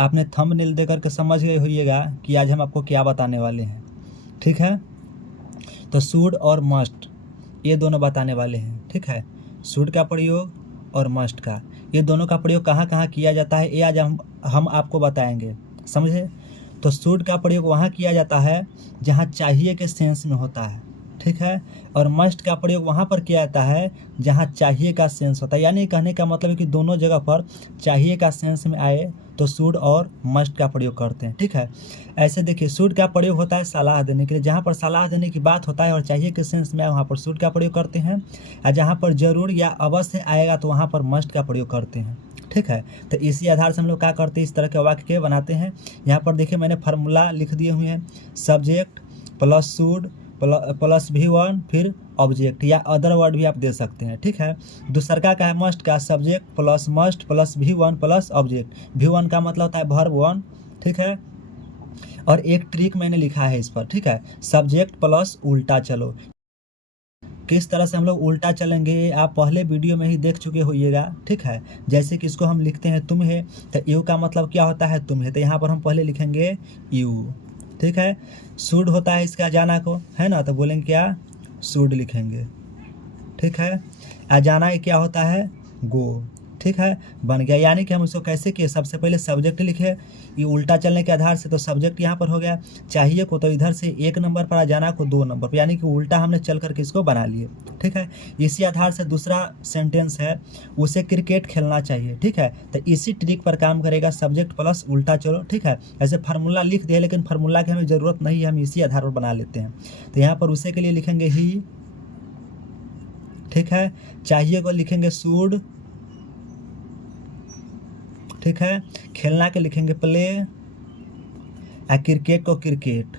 आपने थंबनेल देख करके समझ गए होइएगा कि आज हम आपको क्या बताने वाले हैं। ठीक है, तो शुड और मस्ट ये दोनों बताने वाले हैं। ठीक है, शुड का प्रयोग और मस्ट का, ये दोनों का प्रयोग कहाँ कहाँ किया जाता है ये आज हम आपको बताएंगे। समझे? तो शुड का प्रयोग वहाँ किया जाता है जहाँ चाहिए के सेंस में होता है। ठीक है, और मस्ट का प्रयोग वहाँ पर किया जाता है जहाँ चाहिए का सेंस होता है। यानी कहने का मतलब है कि दोनों जगह पर चाहिए का सेंस में आए तो शुड और मस्ट का प्रयोग करते हैं। ठीक है, ऐसे देखिए, शुड का प्रयोग होता है सलाह देने के लिए, जहाँ पर सलाह देने की बात होता है और चाहिए के सेंस में आए वहाँ पर शुड का प्रयोग करते हैं, और जहाँ पर जरूर या अवश्य आएगा तो वहाँ पर मस्ट का प्रयोग करते हैं। ठीक है, तो इसी आधार से हम लोग क्या करते हैं, इस तरह के वाक्य बनाते हैं। यहाँ पर देखिए मैंने फार्मूला लिख दिए हुए हैं, subject plus should plus V1 फिर ऑब्जेक्ट, या अदर वर्ड भी आप दे सकते हैं। ठीक है, दूसरा का है मस्ट का, subject plus must plus V1 plus object. V1 का मतलब होता है वर्ब 1। ठीक है, और एक ट्रिक मैंने लिखा है इस पर। ठीक है, सब्जेक्ट प्लस उल्टा चलो। किस तरह से हम लोग उल्टा चलेंगे आप पहले वीडियो में ही देख चुके होइएगा। ठीक है, जैसे कि इसको हम लिखते हैं तुम है, तो यू का मतलब क्या होता है, तुम है, तो यहाँ पर हम पहले लिखेंगे यू। ठीक है, शुड होता है इसका जाना को, है ना, तो बोलेंगे क्या, शुड लिखेंगे। ठीक है, जाना ये क्या होता है, गो। ठीक है, बन गया। यानी कि हम इसको कैसे किए, सबसे पहले सब्जेक्ट लिखे, ये उल्टा चलने के आधार से, तो सब्जेक्ट यहाँ पर हो गया, चाहिए को तो इधर से 1 नंबर पर, जाना को 2 नंबर पर, यानी कि उल्टा हमने चल करके इसको बना लिए। ठीक है, इसी आधार से दूसरा सेंटेंस है, उसे क्रिकेट खेलना चाहिए। ठीक है, तो इसी ट्रिक पर काम करेगा, सब्जेक्ट प्लस उल्टा चलो। ठीक है, ऐसे फार्मूला लिख दिया, लेकिन फार्मूला की हमें ज़रूरत नहीं है, हम इसी आधार पर बना लेते हैं। तो यहाँ पर उसे के लिए लिखेंगे ही। ठीक है, चाहिए को लिखेंगे शुड। ठीक है, खेलना के लिखेंगे प्ले, और क्रिकेट को क्रिकेट।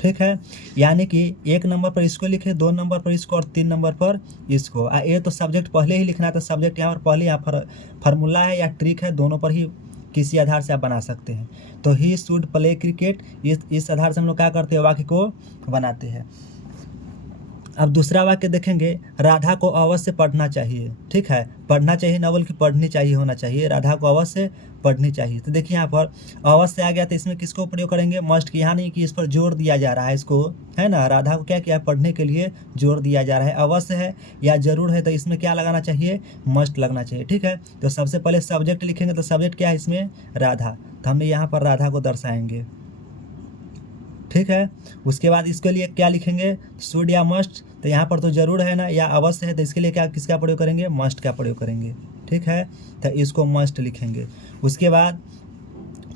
ठीक है, यानी कि 1 नंबर पर इसको लिखे, 2 नंबर पर इसको और 3 नंबर पर इसको। ये तो सब्जेक्ट पहले ही लिखना है, तो सब्जेक्ट यहाँ पर पहले, यहाँ फार्मूला है या ट्रिक है, दोनों पर ही किसी आधार से आप बना सकते हैं। तो ही शुड प्ले क्रिकेट, इस आधार से हम लोग क्या करते हैं, वाक्य को बनाते हैं। अब दूसरा वाक्य देखेंगे, राधा को अवश्य पढ़ना चाहिए। ठीक है, पढ़ना चाहिए न बल्कि पढ़नी चाहिए होना चाहिए, राधा को अवश्य पढ़नी चाहिए। तो देखिए यहाँ पर अवश्य आ गया, तो इसमें किसको प्रयोग करेंगे, मस्ट की। यहाँ नहीं कि इस पर जोर दिया जा रहा है इसको, है ना, राधा को क्या किया, पढ़ने के लिए जोर दिया जा रहा है। अवश्य है या जरूर है, तो इसमें क्या लगाना चाहिए, मस्ट लगना चाहिए। ठीक है, तो सबसे पहले सब्जेक्ट लिखेंगे, तो सब्जेक्ट क्या है इसमें, राधा, तो हमने यहाँ पर राधा को दर्शाएंगे। ठीक है, उसके बाद इसके लिए क्या लिखेंगे, शुड या मस्ट, तो यहाँ पर तो जरूर है ना या अवश्य है, तो इसके लिए क्या, किसका प्रयोग करेंगे, मस्ट का प्रयोग करेंगे। ठीक है, तो इसको मस्ट लिखेंगे। उसके बाद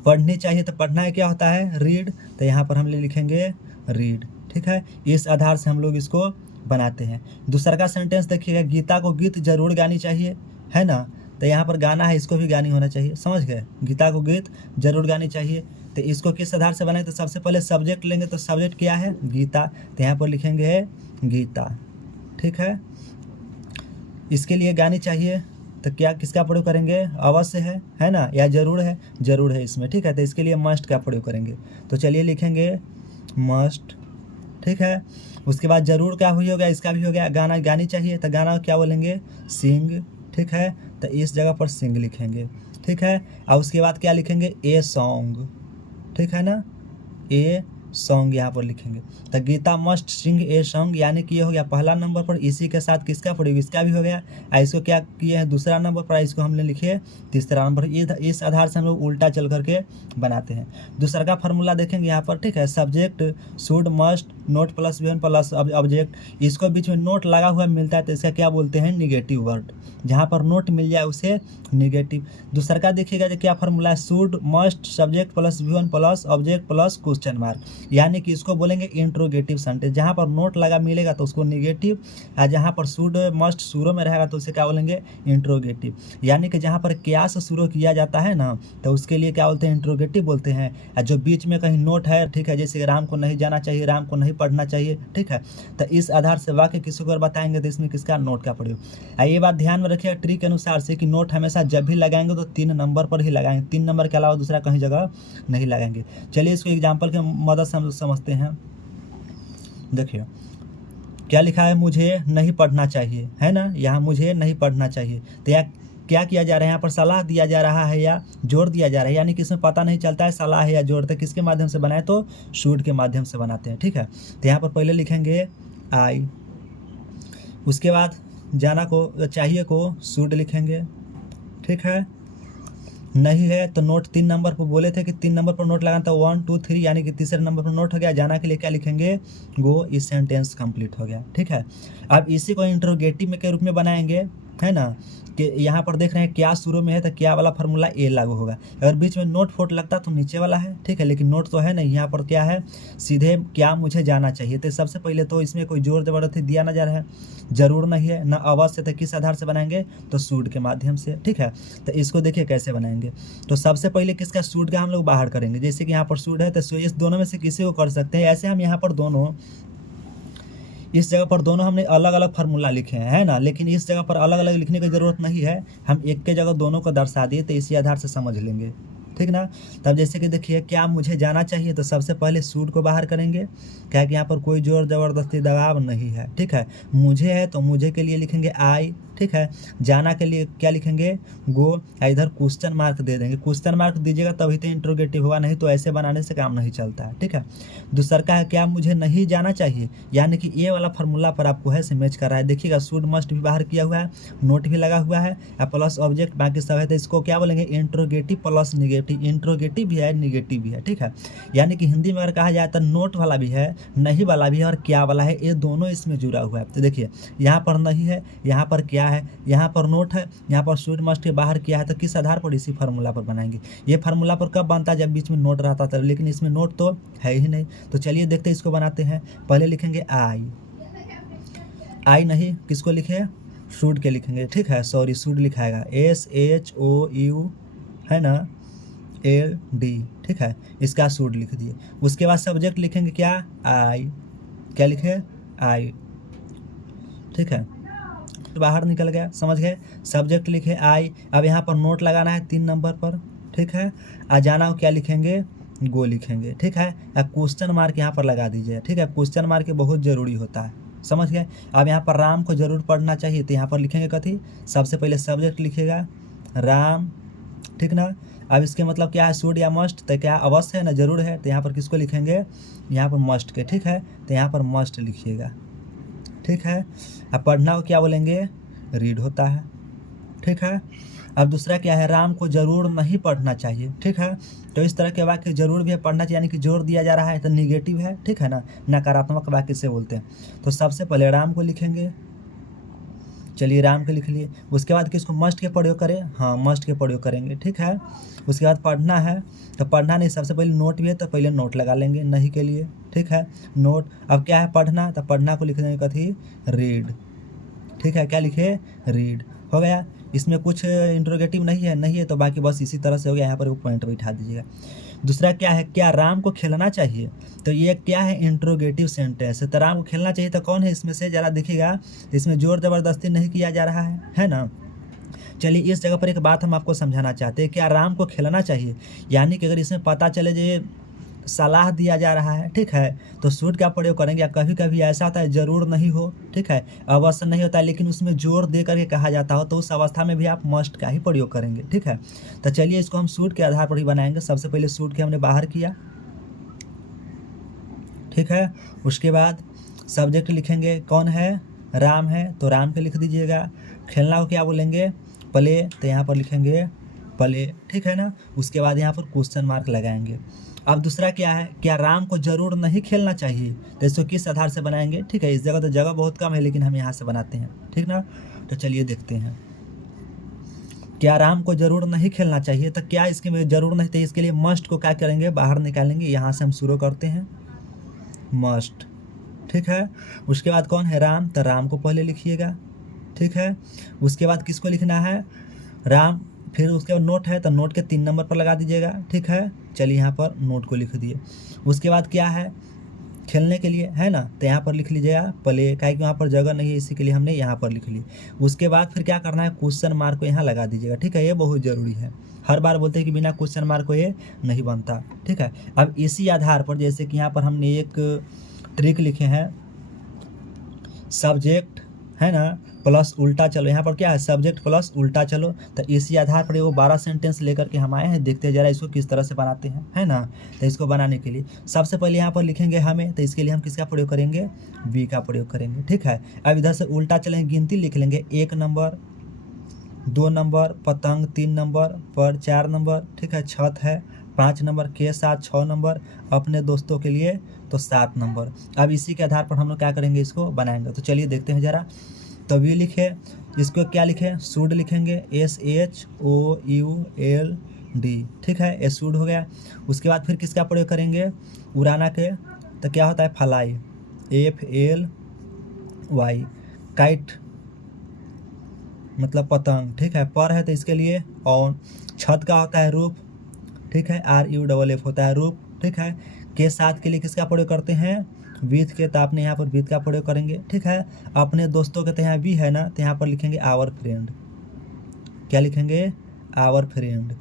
पढ़नी चाहिए, तो पढ़ना है क्या होता है, रीड, तो यहाँ पर हम लिखेंगे रीड। ठीक है, इस आधार से हम लोग इसको बनाते हैं। दूसरा का सेंटेंस देखिएगा, गीता को गीत जरूर गानी चाहिए, है ना, तो यहाँ पर गाना है, इसको भी गानी होना चाहिए। समझ गए, गीता को गीत जरूर गानी चाहिए। तो इसको किस आधार से बनाए, तो सबसे पहले सब्जेक्ट लेंगे, तो सब्जेक्ट क्या है, गीता, तो यहाँ पर लिखेंगे गीता। ठीक है, इसके लिए गानी चाहिए, तो क्या किसका प्रयोग करेंगे, अवश्य है ना, या जरूर है, जरूर है इसमें। ठीक है, तो इसके लिए मस्ट का प्रयोग करेंगे, तो चलिए लिखेंगे मस्ट। ठीक है, उसके बाद जरूर क्या हुई हो गया, इसका भी हो गया, गाना गानी चाहिए, तो गाना क्या बोलेंगे, सिंग। ठीक है, तो इस जगह पर सिंग लिखेंगे। ठीक है, और उसके बाद क्या लिखेंगे, ए सॉन्ग। ठीक है ना, ए सॉन्ग यहाँ पर लिखेंगे। तो Gita must sing a song, यानी कि ये हो गया पहला नंबर पर, इसी के साथ किसका प्रयोग, इसका भी हो गया। इसको क्या किए हैं, दूसरा नंबर पर, इसको हमने लिखे तीसरा नंबर। इस आधार से हम लोग उल्टा चल करके बनाते हैं। दूसरा का फार्मूला देखेंगे यहाँ पर। ठीक है, subject should must note plus V1 plus object, इसको बीच में नोट लगा हुआ मिलता है, तो इसका क्या बोलते हैं, निगेटिव वर्ड। जहाँ पर नोट मिल जाए उसे निगेटिव। दूसरा का देखिएगा जो क्या फार्मूला है, should must subject plus V1 plus object plus question mark, यानी कि इसको बोलेंगे इंट्रोगेटिव सेंटेंस। जहाँ पर नोट लगा मिलेगा तो उसको निगेटिव, और जहाँ पर शुड मस्ट शुरू में रहेगा तो उसे क्या बोलेंगे, इंट्रोगेटिव। यानी कि जहाँ पर क्या से शुरू किया जाता है ना, तो उसके लिए क्या बोलते हैं, इंट्रोगेटिव बोलते हैं। और जो बीच में कहीं नोट है, ठीक है, जैसे राम को नहीं जाना चाहिए, राम को नहीं पढ़ना चाहिए। ठीक है, तो इस आधार से वाक्य किसी को बताएंगे तो इसमें किसका, नोट का प्रयोग। ये बात ध्यान में रखिएगा ट्रिक के अनुसार से, कि नोट हमेशा जब भी लगाएंगे तो 3 नंबर पर ही लगाएंगे, 3 नंबर के अलावा दूसरा कहीं जगह नहीं लगाएंगे। चलिए इसको एग्जाम्पल के मदद से हम समझते हैं। देखिए क्या लिखा है, मुझे नहीं पढ़ना चाहिए, है ना, यहाँ मुझे नहीं पढ़ना चाहिए, तो यहाँ क्या किया जा रहा है, यहाँ पर सलाह दिया जा रहा है या जोड़ दिया जा रहा है, यानी कि इसमें पता नहीं चलता है सलाह है या जोड़, तो किसके माध्यम से बनाए, तो शुड के माध्यम से बनाते हैं। ठीक है, तो यहाँ पर पहले लिखेंगे आई, उसके बाद जाना को चाहिए को शुड लिखेंगे। ठीक है, नहीं है तो नोट 3 नंबर पर बोले थे कि 3 नंबर पर नोट लगाना था, 1 2 3 यानी कि तीसरे नंबर पर नोट हो गया। जाना के लिए क्या लिखेंगे, गो, इस सेंटेंस कंप्लीट हो गया। ठीक है, अब इसी को इंट्रोगेटिव में के रूप में बनाएंगे, है ना, कि यहाँ पर देख रहे हैं क्या शुरू में है तो क्या वाला फार्मूला ए लागू होगा। अगर बीच में नोट फोट लगता तो नीचे वाला है। ठीक है, लेकिन नोट तो है नहीं, यहाँ पर क्या है, सीधे क्या मुझे जाना चाहिए। तो सबसे पहले तो इसमें कोई जोर जबरदस्ती दिया ना जा रहा है, जरूर नहीं है ना अवश्य, तो किस आधार से बनाएंगे, तो शुड के माध्यम से। ठीक है, तो इसको देखिए कैसे बनाएंगे। तो सबसे पहले किसका, शुड का हम लोग बाहर करेंगे। जैसे कि यहाँ पर शुड है तो इस दोनों में से किसी को कर सकते हैं। ऐसे हम यहाँ पर दोनों, इस जगह पर दोनों हमने अलग अलग फार्मूला लिखे हैं, है ना, लेकिन इस जगह पर अलग अलग लिखने की ज़रूरत नहीं है, हम एक के जगह दोनों को दर्शा दिए, तो इसी आधार से समझ लेंगे। ठीक ना, तब जैसे कि देखिए क्या मुझे जाना चाहिए, तो सबसे पहले शुड को बाहर करेंगे, क्या कि यहाँ पर कोई जोर ज़बरदस्ती दबाव नहीं है। ठीक है, मुझे है तो मुझे के लिए लिखेंगे आई। ठीक है, जाना के लिए क्या लिखेंगे, गो, इधर क्वेश्चन मार्क दे देंगे। क्वेश्चन मार्क दीजिएगा तभी तो इंट्रोगेटिव हुआ, नहीं तो ऐसे बनाने से काम नहीं चलता है। ठीक है, दूसरा का है क्या मुझे नहीं जाना चाहिए, यानी कि ये वाला फार्मूला पर आपको है से मैच कर रहा है। देखिएगा शुड मस्ट भी बाहर किया हुआ है, नोट भी लगा हुआ है, प्लस ऑब्जेक्ट बाकी सब है, तो इसको क्या बोलेंगे, इंट्रोगेटिव प्लस निगेटिव। इंट्रोगेटिव भी है, निगेटिव भी है। ठीक है, यानी कि हिंदी में अगर कहा जाए तो नोट वाला भी है, नहीं वाला भी है, और क्या वाला है, ये दोनों इसमें जुड़ा हुआ है। तो देखिए यहाँ पर नहीं है, यहाँ पर क्या है, यहाँ पर नोट है, यहाँ पर शुड मस्ट के बाहर किया है, तो किस आधार पर, इसी फार्मूला पर बनाएंगे। ये फार्मूला पर कब बनता है, जब बीच में नोट रहता था, लेकिन इसमें नोट तो है ही नहीं। तो चलिए देखते हैं इसको बनाते हैं। पहले लिखेंगे आई, आई नहीं, किसको लिखे, शुड के लिखेंगे। ठीक है, सॉरी शुड लिखाएगा SHOU, है ना, LD। ठीक है, इसका शुड लिख दिए। उसके बाद सब्जेक्ट लिखेंगे क्या, आई, क्या लिखे, आई। ठीक है, बाहर निकल गया, समझ गए, सब्जेक्ट लिखे आई। अब यहाँ पर नोट लगाना है 3 नंबर पर। ठीक है, आ जाना हो क्या लिखेंगे, गो लिखेंगे। ठीक है, क्वेश्चन मार्क यहाँ पर लगा दीजिए। ठीक है, क्वेश्चन मार्क बहुत ज़रूरी होता है, समझ गए। अब यहाँ पर राम को जरूर पढ़ना चाहिए, तो यहाँ पर लिखेंगे कथी, सबसे पहले सब्जेक्ट लिखेगा राम। ठीक ना, अब इसके मतलब क्या है, शुड या मस्ट, तो क्या अवश्य है ना, जरूर है, तो यहाँ पर किसको लिखेंगे, यहाँ पर मस्ट के। ठीक है, तो यहाँ पर मस्ट लिखिएगा। ठीक है, अब पढ़ना को क्या बोलेंगे, रीड होता है। ठीक है, अब दूसरा क्या है, राम को जरूर नहीं पढ़ना चाहिए। ठीक है, तो इस तरह के वाक्य जरूर भी है, पढ़ना चाहिए, यानी कि जोर दिया जा रहा है, तो निगेटिव है। ठीक है ना, नकारात्मक वाक्य से बोलते हैं। तो सबसे पहले राम को लिखेंगे, चलिए राम के लिख लिए। उसके बाद किसको, मस्ट के प्रयोग करें, हाँ मस्ट के प्रयोग करेंगे। ठीक है, उसके बाद पढ़ना है, तो पढ़ना नहीं, सबसे पहले नोट भी है तो पहले नोट लगा लेंगे नहीं के लिए। ठीक है, नोट। अब क्या है, पढ़ना, तो पढ़ना को लिख देंगे कथी, रीड। ठीक है, क्या लिखे, रीड, हो गया। इसमें कुछ इंट्रोगेटिव नहीं है तो बाकी बस इसी तरह से हो गया। यहाँ पर वो पॉइंट बैठा दीजिएगा। दूसरा क्या है, क्या राम को खेलना चाहिए, तो ये क्या है, इंट्रोगेटिव सेंटेंस है। तो राम को खेलना चाहिए, तो कौन है इसमें से, जरा देखिएगा, इसमें जोर जबरदस्ती नहीं किया जा रहा है ना। चलिए इस जगह पर एक बात हम आपको समझाना चाहते हैं, क्या राम को खेलना चाहिए, यानी कि अगर इसमें पता चले जो सलाह दिया जा रहा है, ठीक है, तो शुड का प्रयोग करेंगे। या कभी कभी ऐसा होता है जरूर नहीं हो, ठीक है, अवश्य नहीं होता है, लेकिन उसमें जोर दे करके कहा जाता हो, तो उस अवस्था में भी आप मस्ट का ही प्रयोग करेंगे। ठीक है, तो चलिए इसको हम शुड के आधार पर ही बनाएंगे। सबसे पहले शुड के हमने बाहर किया। ठीक है, उसके बाद सब्जेक्ट लिखेंगे, कौन है, राम है, तो राम के लिख दीजिएगा। खेलना को क्या बोलेंगे, प्ले, तो यहाँ पर लिखेंगे प्ले। ठीक है ना, उसके बाद यहाँ पर क्वेश्चन मार्क लगाएंगे। अब दूसरा क्या है, क्या राम को जरूर नहीं खेलना चाहिए, तो इसको किस आधार से बनाएंगे। ठीक है, इस जगह तो जगह बहुत कम है, लेकिन हम यहाँ से बनाते हैं। ठीक ना, तो चलिए देखते हैं, क्या राम को जरूर नहीं खेलना चाहिए, तो क्या इसके में जरूर नहीं, तो इसके लिए मस्ट को क्या करेंगे, बाहर निकालेंगे। यहाँ से हम शुरू करते हैं, मस्ट। ठीक है, उसके बाद कौन है, राम, तो राम को पहले लिखिएगा। ठीक है, उसके बाद किसको लिखना है, राम, फिर उसके बाद नोट है, तो नोट के 3 नंबर पर लगा दीजिएगा। ठीक है, चलिए यहाँ पर नोट को लिख दिए। उसके बाद क्या है, खेलने के लिए, है ना, तो यहाँ पर लिख लीजिएगा प्ले, काहे कि वहाँ पर जगह नहीं है, इसी के लिए हमने यहाँ पर लिख ली। उसके बाद फिर क्या करना है, क्वेश्चन मार्क को यहाँ लगा दीजिएगा। ठीक है, ये बहुत ज़रूरी है, हर बार बोलते हैं कि बिना क्वेश्चन मार्क को ये नहीं बनता। ठीक है, अब इसी आधार पर जैसे कि यहाँ पर हमने एक ट्रिक लिखे हैं, सब्जेक्ट, है ना, प्लस उल्टा चलो, यहाँ पर क्या है सब्जेक्ट प्लस उल्टा चलो। तो इसी आधार पर वो 12 सेंटेंस लेकर के हम आए हैं, देखते हैं जरा इसको किस तरह से बनाते हैं, है ना। तो इसको बनाने के लिए सबसे पहले यहाँ पर लिखेंगे हमें, तो इसके लिए हम किसका प्रयोग करेंगे, वी का प्रयोग करेंगे, ठीक है। अब इधर से उल्टा चलेंगे, गिनती लिख लेंगे, 1 नंबर, 2 नंबर, पतंग 3 नंबर, पर 4 नंबर, ठीक है, छत है 5 नंबर, के साथ 6 नंबर, अपने दोस्तों के लिए तो 7 नंबर। अब इसी के आधार पर हम लोग क्या करेंगे, इसको बनाएंगे। तो चलिए देखते हैं जरा। तो वी लिखे, इसको क्या लिखे, सूड लिखेंगे, SHOULD, ठीक है, ये सूड हो गया। उसके बाद फिर किसका प्रयोग करेंगे, उड़ाना के, तो क्या होता है फ्लाई, FLY, काइट मतलब पतंग, ठीक है। पर है तो इसके लिए ऑन, छत का होता है रूफ, ठीक है, RUFF होता है रूफ, ठीक है। के साथ के लिए किसका प्रयोग करते हैं, विथ के, तो आपने यहाँ पर विथ का प्रयोग करेंगे, ठीक है। अपने दोस्तों के तो यहाँ भी है ना, तो यहाँ पर लिखेंगे आवर फ्रेंड, क्या लिखेंगे, आवर फ्रेंड,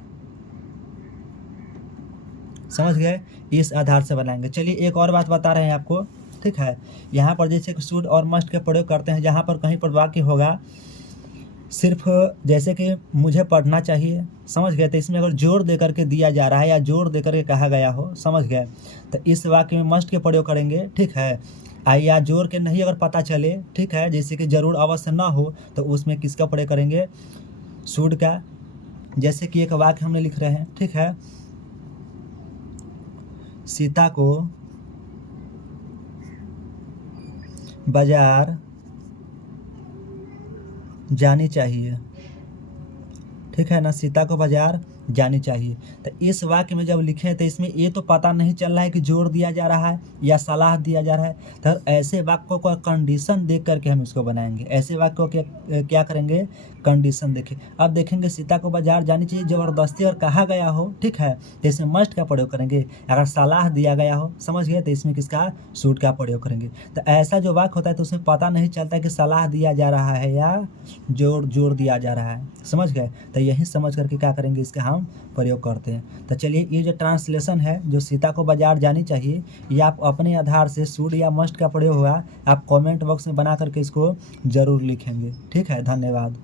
समझ गए। इस आधार से बनाएंगे। चलिए एक और बात बता रहे हैं आपको, ठीक है। यहाँ पर जैसे कि शुड और मस्ट के प्रयोग करते हैं, जहाँ पर कहीं पर वाक्य होगा सिर्फ जैसे कि मुझे पढ़ना चाहिए, समझ गए, तो इसमें अगर जोर दे करके दिया जा रहा है या जोर दे करके कहा गया हो, समझ गए, तो इस वाक्य में मस्ट के प्रयोग करेंगे, ठीक है। या जोर के नहीं अगर पता चले, ठीक है, जैसे कि जरूर अवश्य ना हो, तो उसमें किसका प्रयोग करेंगे, शुड का। जैसे कि एक वाक्य हमने लिख रहे हैं, ठीक है, सीता को बाजार जानी चाहिए, ठीक है ना, सीता को बाजार जानी चाहिए। तो इस वाक्य में जब लिखें तो इसमें ये तो पता नहीं चल रहा है कि जोर दिया जा रहा है या सलाह दिया जा रहा है, तो ऐसे वाक्यों को कंडीशन देख करके हम इसको बनाएंगे। ऐसे वाक्यों के क्या करेंगे, कंडीशन देखें। अब देखेंगे सीता को बाजार जानी चाहिए, जबरदस्ती और कहा गया हो, ठीक है, तो इसमें मस्ट का प्रयोग करेंगे। अगर सलाह दिया गया हो, समझ गए, तो इसमें किसका, शुड का प्रयोग करेंगे। तो ऐसा जो वाक्य होता है तो उसमें पता नहीं चलता है कि सलाह दिया जा रहा है या जोर दिया जा रहा है, समझ गए। तो यही समझ करके क्या करेंगे, इसका हम प्रयोग करते हैं। तो चलिए ये जो ट्रांसलेशन है, जो सीता को बाजार जानी चाहिए, ये आप अपने आधार से शुड या मस्ट का प्रयोग हुआ, आप कमेंट बॉक्स में बना करके इसको जरूर लिखेंगे, ठीक है। धन्यवाद।